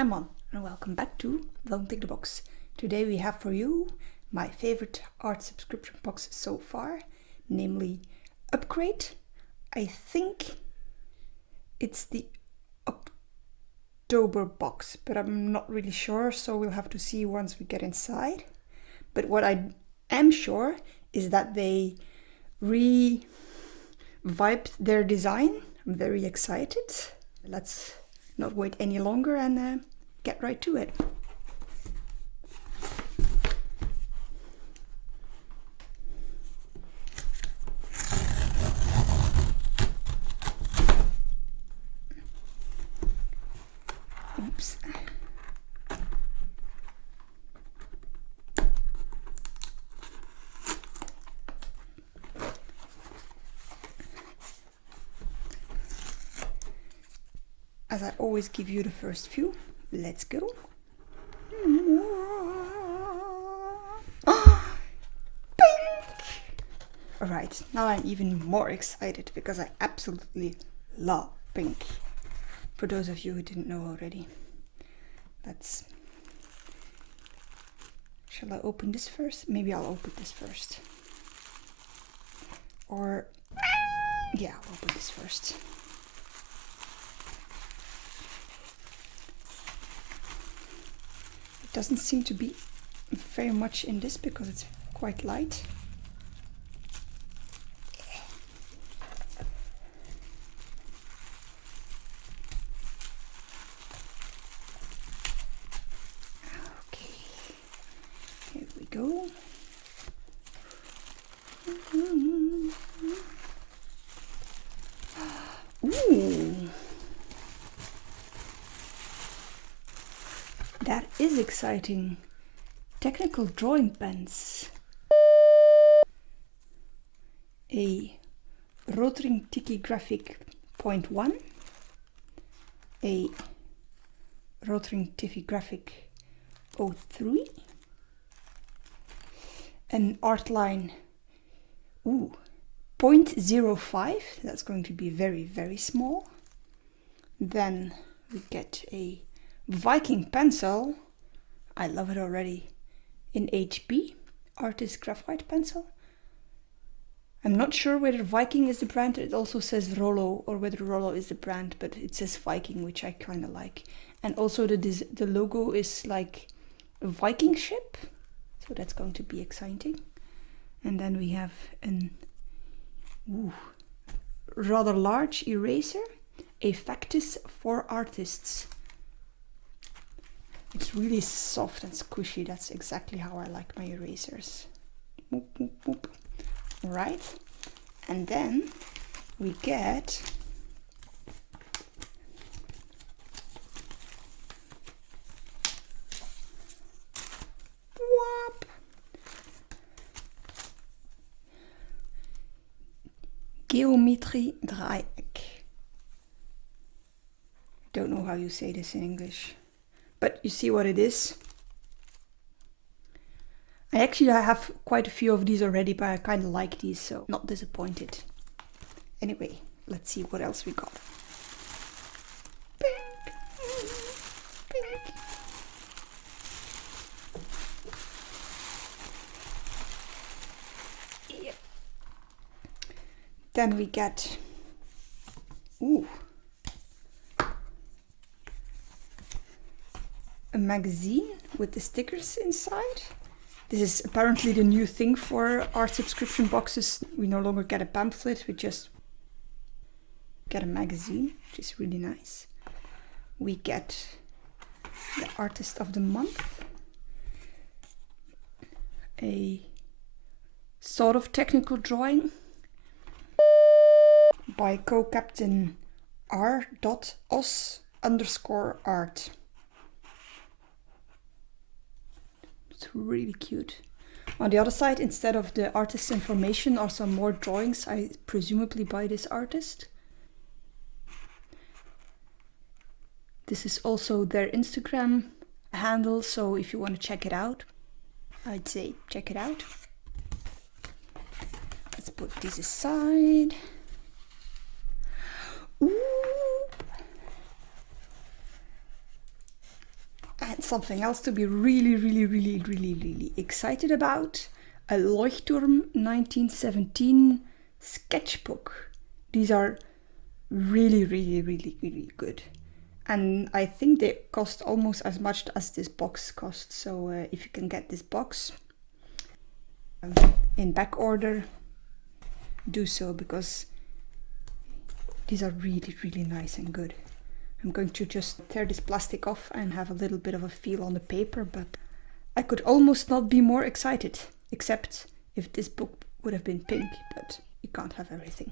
I'm on, and welcome back to Don't Tick the Box. Today we have for you my favorite art subscription box so far, namely Upcrate. I think it's the October box, but I'm not really sure, so we'll have to see once we get inside. But what I am sure is that they revived their design. I'm very excited. Let's not wait any longer and get right to it. Oops. As I always give you the first few, let's go. Pink! Alright, now I'm even more excited because I absolutely love pink. For those of you who didn't know already. Shall I open this first? Maybe I'll open this first. Or, yeah, I'll open this first. It doesn't seem to be very much in this because it's quite light. Okay, here we go. Ooh, that is exciting. Technical drawing pens. A Rotring Graphic 0.1. A Rotring Graphic 03. An Artline 0.05. That's going to be very, very small. Then we get a Viking pencil. I love it already. In HB, Artist Graphite Pencil. I'm not sure whether Viking is the brand. It also says Rollo, or whether Rollo is the brand, but it says Viking, which I kind of like. And also the logo is like a Viking ship, so that's going to be exciting. And then we have an rather large eraser, a Factus for Artists. It's really soft and squishy. That's exactly how I like my erasers. Boop, boop, boop. Right, and then we get whoop, Geometrie Dreieck. Don't know how you say this in English, but you see what it is. I have quite a few of these already, but I kind of like these, so not disappointed. Anyway, let's see what else we got. Pink. Pink. Yep. Then we get a magazine with the stickers inside. This is apparently the new thing for art subscription boxes. We no longer get a pamphlet, we just get a magazine, which is really nice. We get the Artist of the Month, a sort of technical drawing by co-captain r.os_art. It's really cute. On the other side, instead of the artist's information, are some more drawings, I presumably by this artist. This is also their Instagram handle, so if you want to check it out, I'd say check it out. Let's put this aside. Ooh. And something else to be really excited about. A Leuchtturm 1917 sketchbook. These are really good. And I think they cost almost as much as this box costs. So if you can get this box in back order, do so, because these are really nice and good. I'm going to just tear this plastic off and have a little bit of a feel on the paper, but I could almost not be more excited, except if this book would have been pink, but you can't have everything.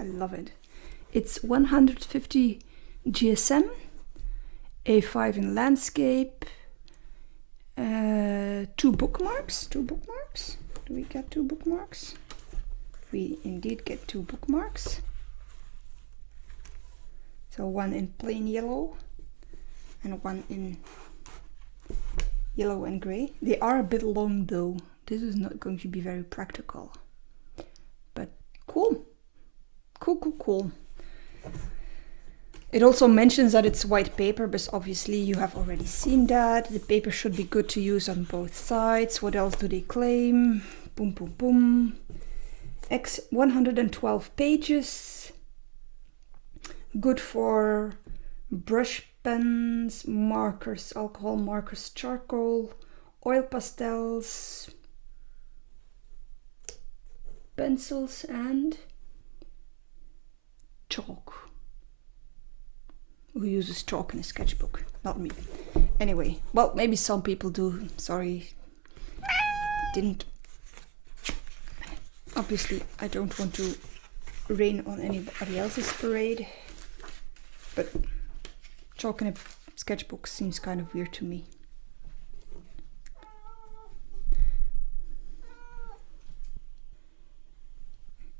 I love it. It's 150 GSM, A5 in landscape, 2 bookmarks. Do we get 2 bookmarks? We indeed get 2 bookmarks. So one in plain yellow and one in yellow and gray. They are a bit long though. This is not going to be very practical, but cool. Cool. It also mentions that it's white paper, but obviously you have already seen that. The paper should be good to use on both sides. What else do they claim? Boom. 112 pages. Good for brush pens, markers, alcohol markers, charcoal, oil pastels, pencils, and chalk. Who uses chalk in a sketchbook? Not me. Anyway, well, maybe some people do. Sorry. Didn't. Obviously, I don't want to rain on anybody else's parade. But chalk in a sketchbook seems kind of weird to me.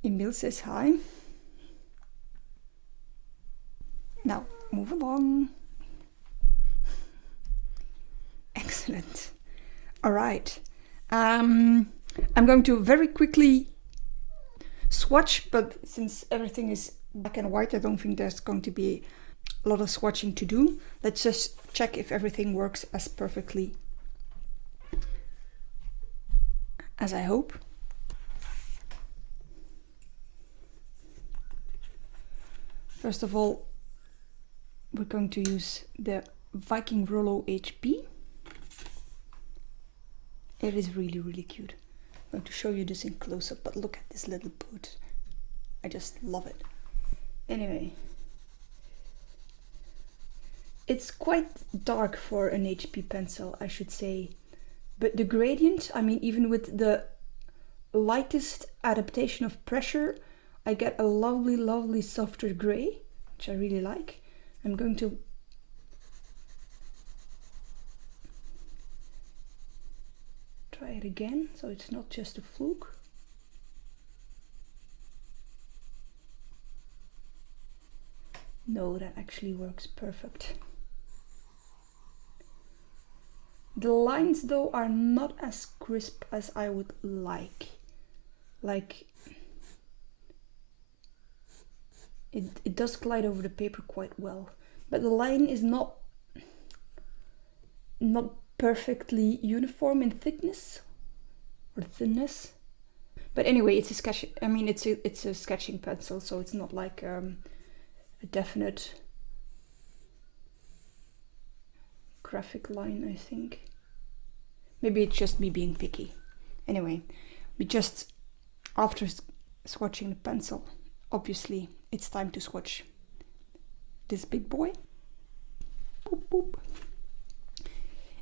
Emil says hi. Now, move along. Excellent. All right. I'm going to very quickly swatch, but since everything is black and white, I don't think there's going to be a lot of swatching to do. Let's just check if everything works as perfectly as I hope. First of all, we're going to use the Viking Rollo HB. It is really cute. I'm going to show you this in close-up, but look at this little boot. I just love it. Anyway, it's quite dark for an HB pencil, I should say. But the gradient, I mean, even with the lightest adaptation of pressure, I get a lovely softer gray, which I really like. I'm going to try it again, so it's not just a fluke. No, that actually works perfect. The lines though are not as crisp as I would like. It does glide over the paper quite well, but the line is not perfectly uniform in thickness or thinness. But anyway, it's a sketch. I mean, it's a sketching pencil, so it's not like a definite graphic line, I think. Maybe it's just me being picky. Anyway, we just, after swatching the pencil, obviously it's time to swatch this big boy. Boop, boop.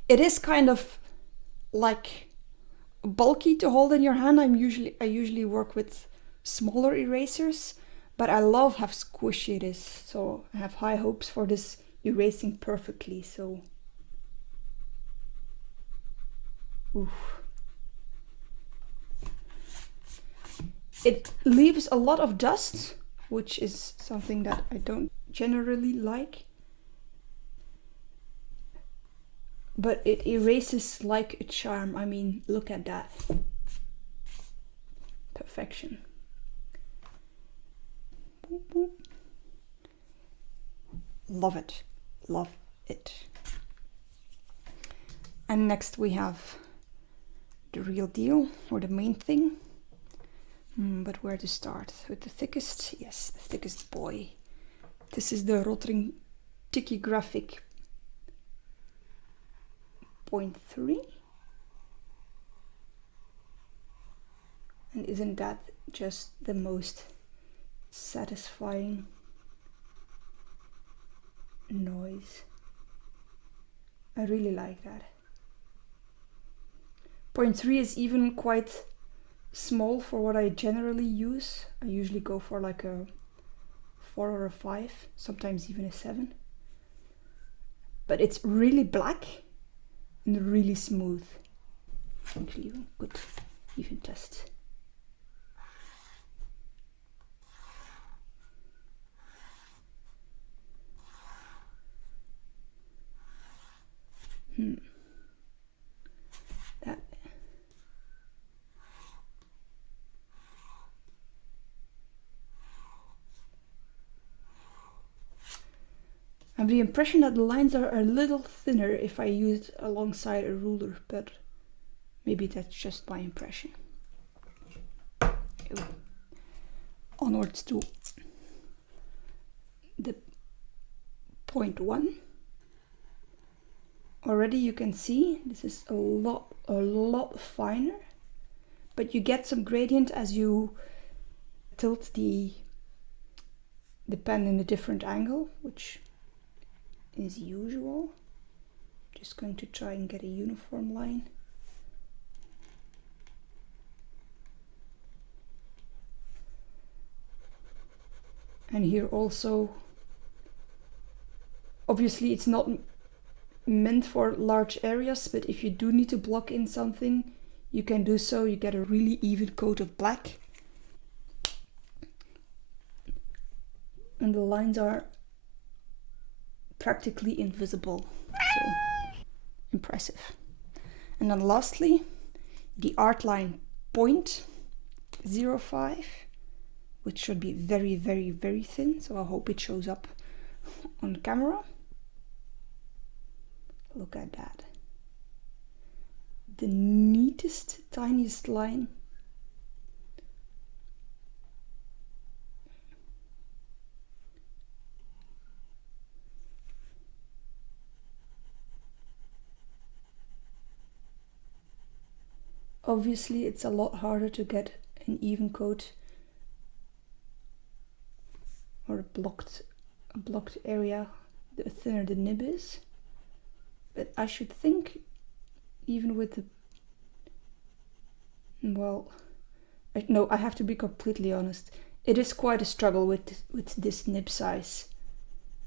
It is kind of like bulky to hold in your hand. I usually work with smaller erasers, but I love how squishy it is. So I have high hopes for this erasing perfectly. So, oof. It leaves a lot of dust, which is something that I don't generally like. But it erases like a charm. I mean, look at that. perfection. Boop, boop. Love it, love it. And next we have the real deal, or the main thing. But where to start? With the thickest? Yes, the thickest boy. This is the Rotring Graphic 0.3. And isn't that just the most satisfying noise? I really like that. 0.3 is even quite small for what I generally use. I usually go for like a 4 or a 5, sometimes even a 7. But it's really black and really smooth. Actually, good even test. That. I have the impression that the lines are a little thinner if I use it alongside a ruler, but maybe that's just my impression. Onwards to the 0.1. Already you can see this is a lot finer, but you get some gradient as you tilt the pen in a different angle, which is usual. Just going to try and get a uniform line. And here also, obviously it's not meant for large areas, but if you do need to block in something, you can do so. You get a really even coat of black. And the lines are practically invisible, so impressive. And then lastly, the art line 0.05, which should be very, very, very thin, so I hope it shows up on camera. Look at that. The neatest, tiniest line. Obviously, it's a lot harder to get an even coat or a blocked area, the thinner the nib is. But I should think, even with the, well, no, I have to be completely honest. It is quite a struggle with this nib size.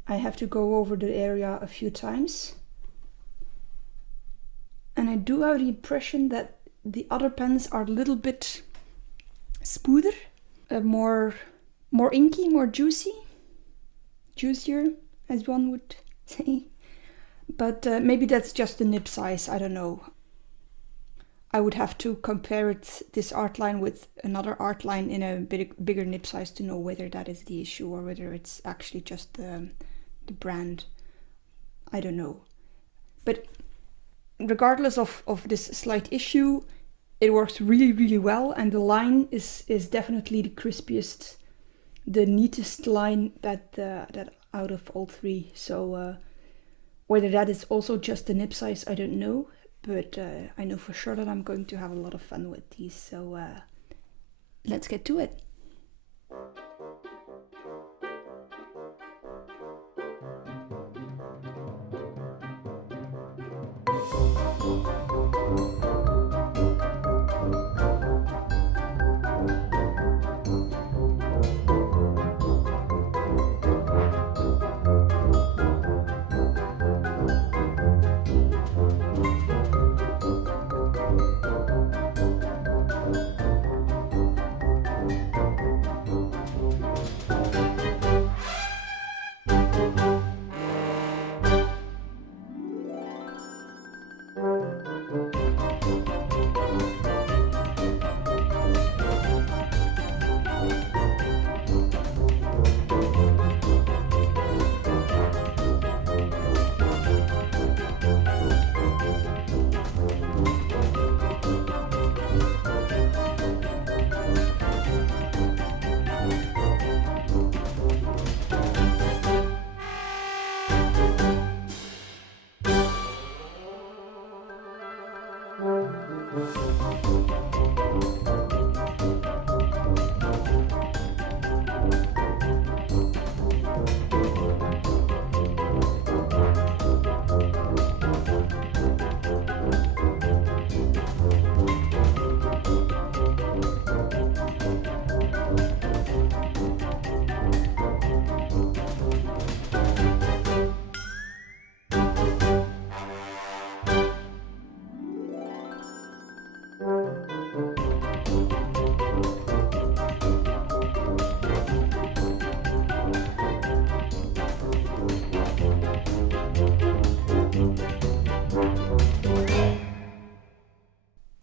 I have to go over the area a few times. And I do have the impression that the other pens are a little bit smoother, more inky, more juicier, as one would say. But maybe that's just the nib size, I don't know. I would have to compare this art line with another art line in a bigger nib size to know whether that is the issue or whether it's actually just the brand. I don't know. But regardless of this slight issue, it works really, really well, and the line is definitely the crispiest, the neatest line that out of all three. So whether that is also just the nib size, I don't know, but I know for sure that I'm going to have a lot of fun with these. So let's get to it.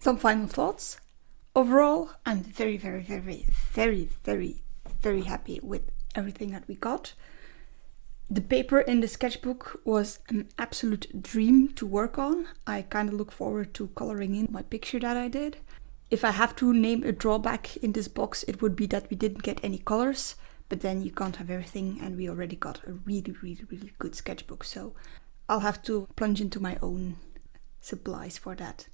Some final thoughts. Overall, I'm very, very, very, very, very, very happy with everything that we got. The paper in the sketchbook was an absolute dream to work on. I kind of look forward to coloring in my picture that I did. If I have to name a drawback in this box, it would be that we didn't get any colors, but then you can't have everything, and we already got a really, really, really good sketchbook, so I'll have to plunge into my own supplies for that.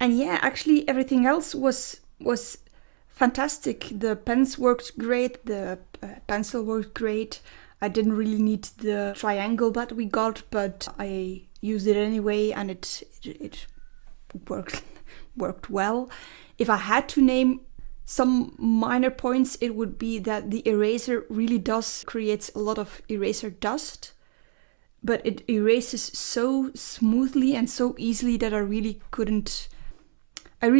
And yeah, actually everything else was fantastic. The pens worked great, the pencil worked great. I didn't really need the triangle that we got, but I used it anyway, and it worked well. If I had to name some minor points, it would be that the eraser really does create a lot of eraser dust, but it erases so smoothly and so easily that I really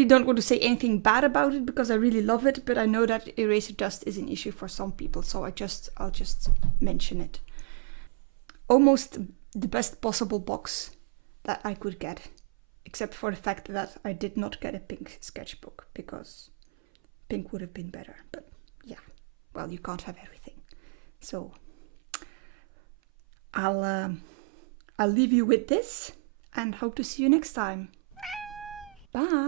don't want to say anything bad about it because I really love it, but I know that eraser dust is an issue for some people, so I'll just mention it. Almost the best possible box that I could get, except for the fact that I did not get a pink sketchbook because pink would have been better. But yeah, well, you can't have everything. So I'll leave you with this and hope to see you next time. Bye.